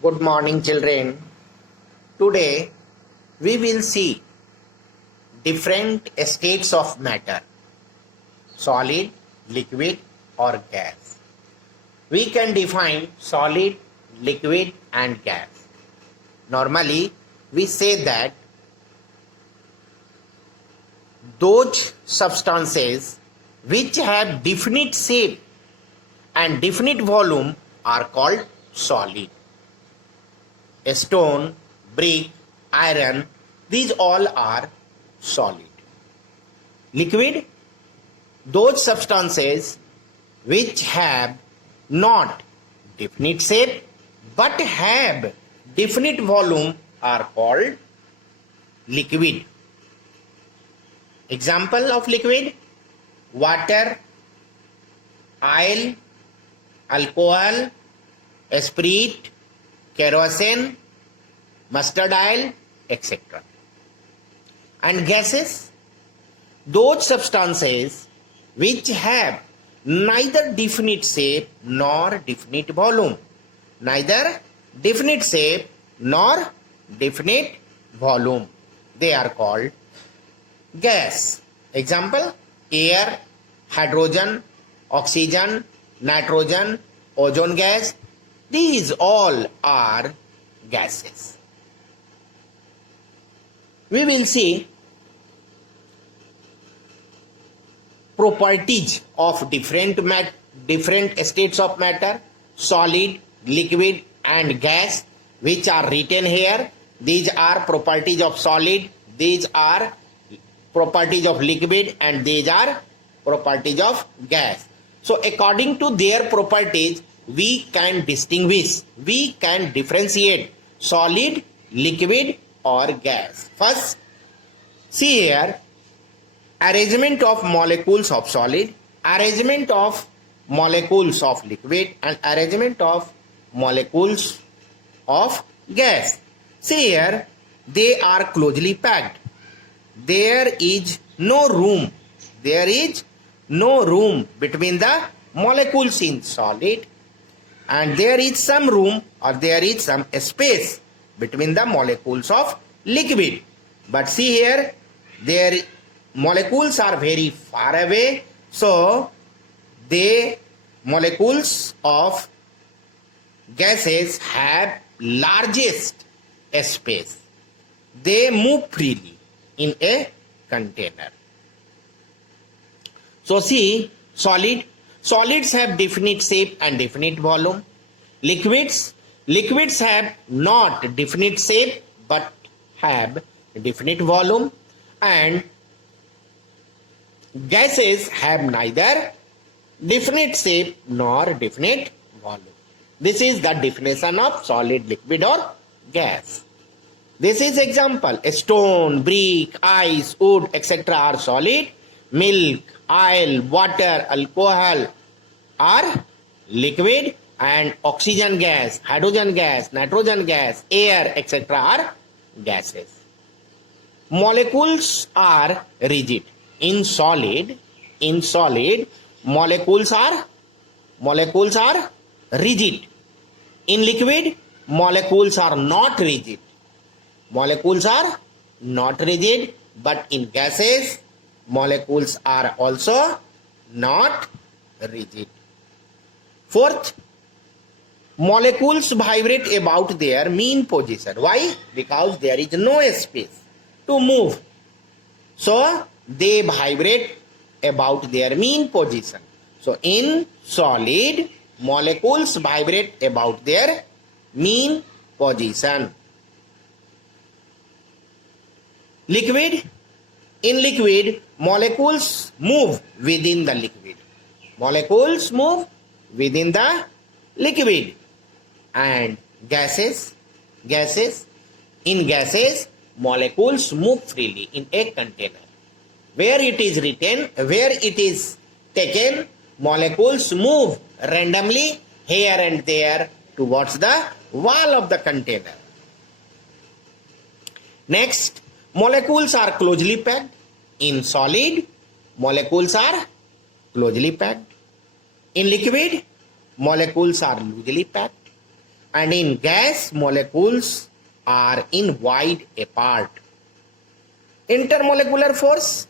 Good morning, children. Today we will see different states of matter: solid, liquid, or gas. We can define solid, liquid, and gas. Normally, we say that those substances which have definite shape and definite volume are called solid. A stone, brick, iron, these all are solid. Liquid, those substances which have not definite shape but have definite volume are called liquid. Example of liquid: water, oil, alcohol, spirit, kerosene, mustard oil, etc. And gases, those substances which have neither definite shape nor definite volume. Neither definite shape nor definite volume. They are called gas. Example: air, hydrogen, oxygen, nitrogen, ozone gas. These all are gases. We will see properties of different states of matter: solid, liquid, and gas, which are written here. These are properties of solid, these are properties of liquid, and these are properties of gas. So according to their properties, we can distinguish, we can differentiate solid, liquid, or gas. First, see here: arrangement of molecules of solid, arrangement of molecules of liquid, and arrangement of molecules of gas. See here, they are closely packed. There is no room between the molecules in solid, and there is some room, or there is some space between the molecules of liquid. But see here, their molecules are very far away, so the molecules of gases have largest space. They move freely in a container. So see, solids have definite shape and definite volume. Liquids have not definite shape but have definite volume, and gases have neither definite shape nor definite volume. This is the definition of solid, liquid, or gas. This is example: a stone, brick, ice, wood, etc. are solid. Milk, oil, water, alcohol are liquid, and oxygen gas, hydrogen gas, nitrogen gas, air, etc. are gases. Molecules are rigid. In solid, molecules are rigid. In liquid, molecules are not rigid. But in gases, molecules are also not rigid. Fourth, molecules vibrate about their mean position. Why? Because there is no space to move. So they vibrate about their mean position. So in solid, molecules vibrate about their mean position. Liquid, in liquid, molecules move within the liquid. And gases, in gases, molecules move freely in a container. Where it is taken, molecules move randomly here and there towards the wall of the container. Next, molecules are closely packed. In solid, molecules are closely packed. In liquid, molecules are loosely packed. and in gas molecules are in wide apart. Intermolecular force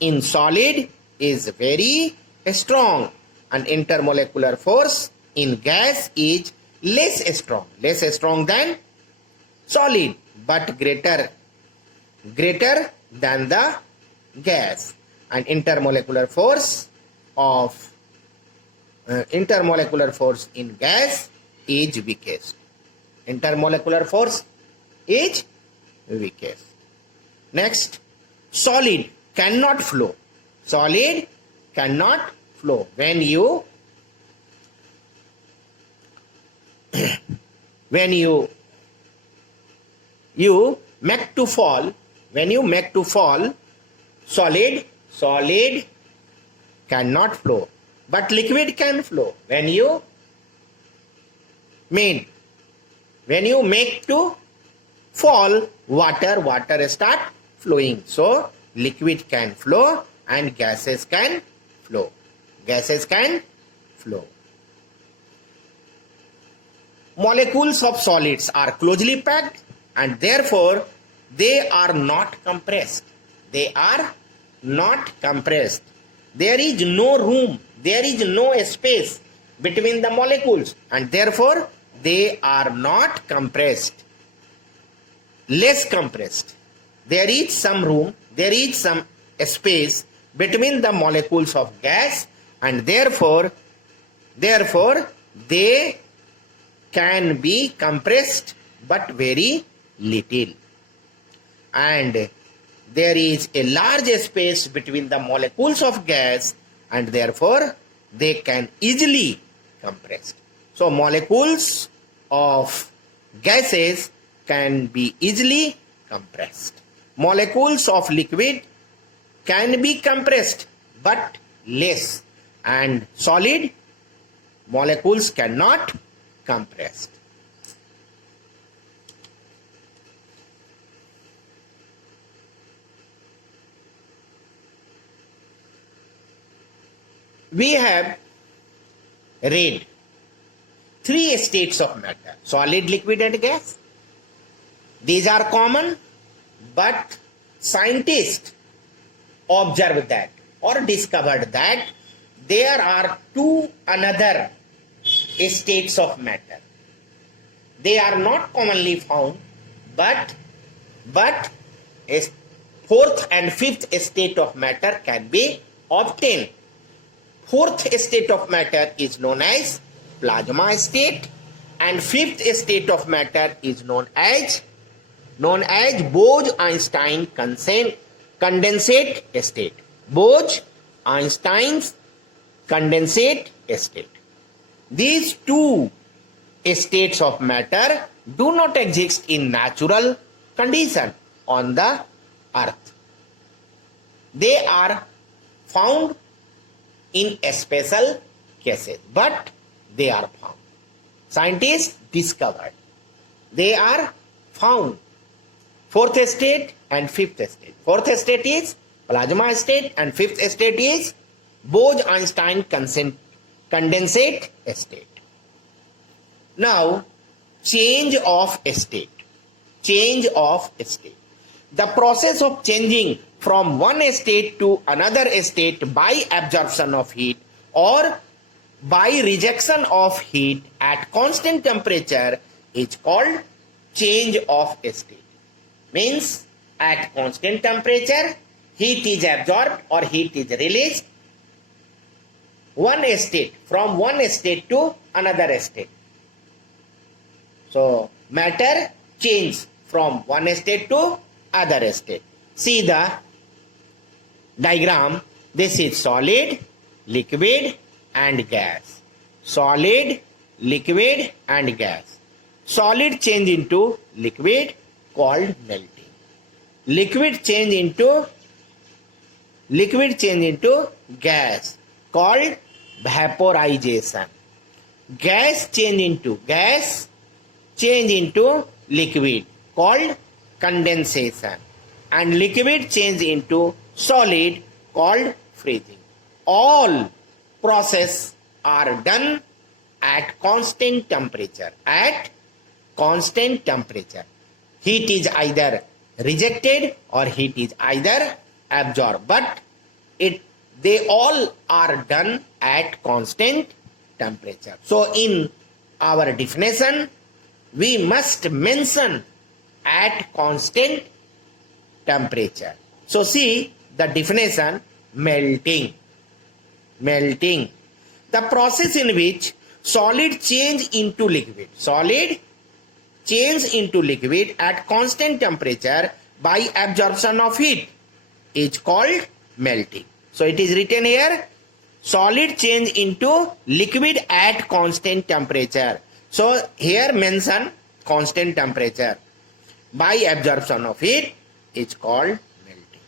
in solid is very strong, and intermolecular force in gas is less strong than solid, but greater than the gas. And intermolecular force in gas is weakest. Intermolecular force is weakest. Next, solid cannot flow. When you make to fall, solid cannot flow, but liquid can flow. When you make to fall water start flowing. So liquid can flow and gases can flow. Molecules of solids are closely packed and therefore they are not compressed. There is no room, there is no space between the molecules, and therefore they are not compressed. Less compressed. There is some room, there is some space between the molecules of gas, and therefore they can be compressed but very little. And there is a large space between the molecules of gas, and therefore they can easily compressed. So molecules of gases can be easily compressed. Molecules of liquid can be compressed but less, and solid molecules cannot compressed. We have read three states of matter: solid, liquid and gas. These are common, but scientists observed that or discovered that there are two another states of matter. They are not commonly found, but a fourth and fifth state of matter can be obtained. Fourth state of matter is known as plasma state, and fifth state of matter is known as Bose-Einstein condensate state. Bose-Einstein's condensate state. These two states of matter do not exist in natural condition on the earth. They are found in special cases, but they are found. Scientists discovered. They are found. Fourth state and fifth state. Fourth state is plasma state and fifth state is Bose-Einstein condensate state. Now, change of state. The process of changing from one state to another state by absorption of heat or by rejection of heat at constant temperature is called change of state. Means at constant temperature heat is absorbed or heat is released from one state to another state. So matter changes from one state to other state. See the diagram. This is solid, liquid and gas. Solid, liquid and gas. Solid change into liquid called melting. Liquid change into gas called vaporization. Gas change into liquid called condensation, and liquid change into solid called freezing. All process are done at constant temperature. At constant temperature. Heat is either rejected or heat is either absorbed. But they all are done at constant temperature. So in our definition, we must mention at constant temperature. So see the definition: melting. Melting. The process in which solid change into liquid. Solid change into liquid at constant temperature by absorption of heat is called melting. So it is written here, solid change into liquid at constant temperature. So here mention constant temperature by absorption of heat is called melting.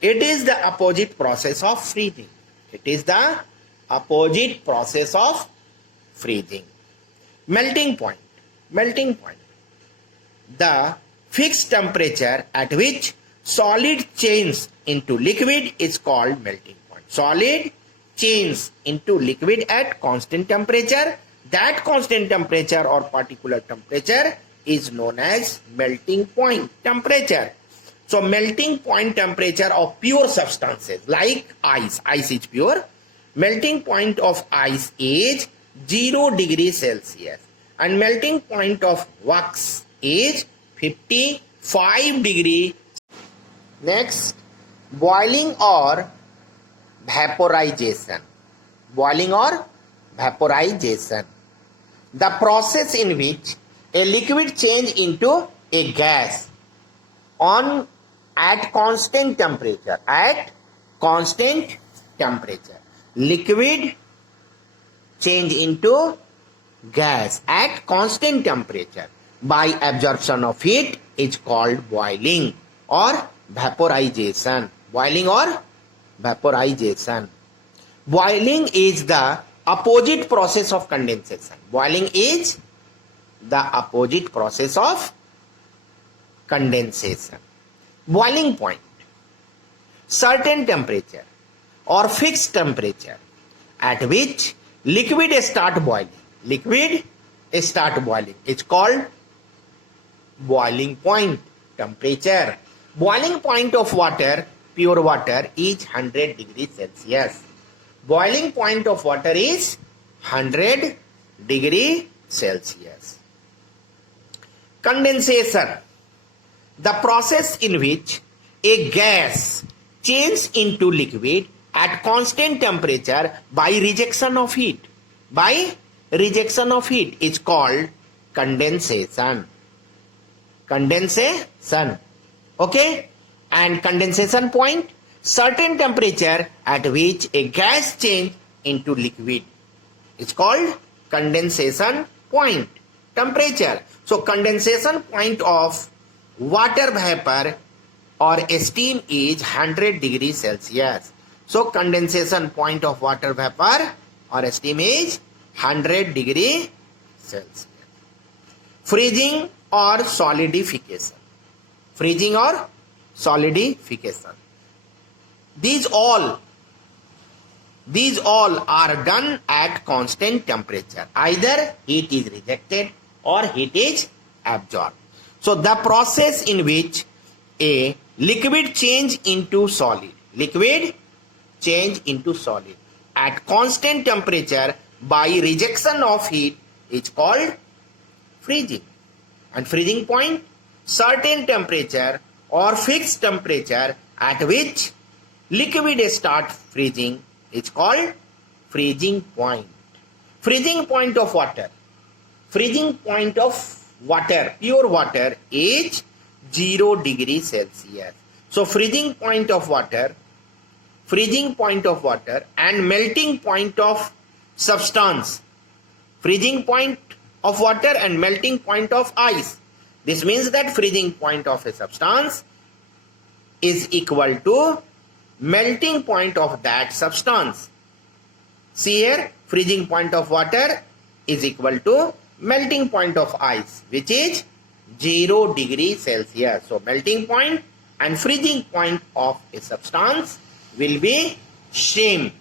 It is the opposite process of freezing. It is the opposite process of freezing. Melting point. Melting point. The fixed temperature at which solid changes into liquid is called melting point. Solid changes into liquid at constant temperature. That constant temperature or particular temperature is known as melting point temperature. So melting point temperature of pure substances like ice. Ice is pure. Melting point of ice is 0 degrees Celsius. And melting point of wax is 55 degrees. Next, boiling or vaporization. Boiling or vaporization. The process in which a liquid change into a gas at constant temperature. At constant temperature. Liquid change into gas at constant temperature by absorption of heat is called boiling or vaporization. Boiling or vaporization. Boiling is the opposite process of condensation. Boiling is the opposite process of condensation. Boiling point. Certain temperature or fixed temperature at which liquid start boiling. Liquid start boiling. It's called boiling point temperature. Boiling point of water, pure water, is 100 degrees Celsius. Boiling point of water is 100 degrees Celsius. Condensation. The process in which a gas changes into liquid at constant temperature by rejection of heat. By rejection of heat is called condensation. Condensation. Okay? And condensation point, certain temperature at which a gas changes into liquid. It's called condensation point temperature. So condensation point of water vapor or steam is 100 degrees Celsius. So condensation point of water vapor or steam is 100 degrees Celsius. Freezing or solidification. Freezing or solidification. These all are done at constant temperature. Either heat is rejected or heat is absorbed. So the process in which a liquid change into solid. Liquid change into solid at constant temperature by rejection of heat is called freezing. And freezing point, certain temperature or fixed temperature at which liquid start freezing is called freezing point. Freezing point of water. Freezing point of water, pure water, is 0 degrees Celsius. So freezing point of water and melting point of substance. Freezing point of water and melting point of ice. This means that freezing point of a substance is equal to melting point of that substance. See here, freezing point of water is equal to melting point of ice, which is 0 degrees Celsius. So melting point and freezing point of a substance will be same.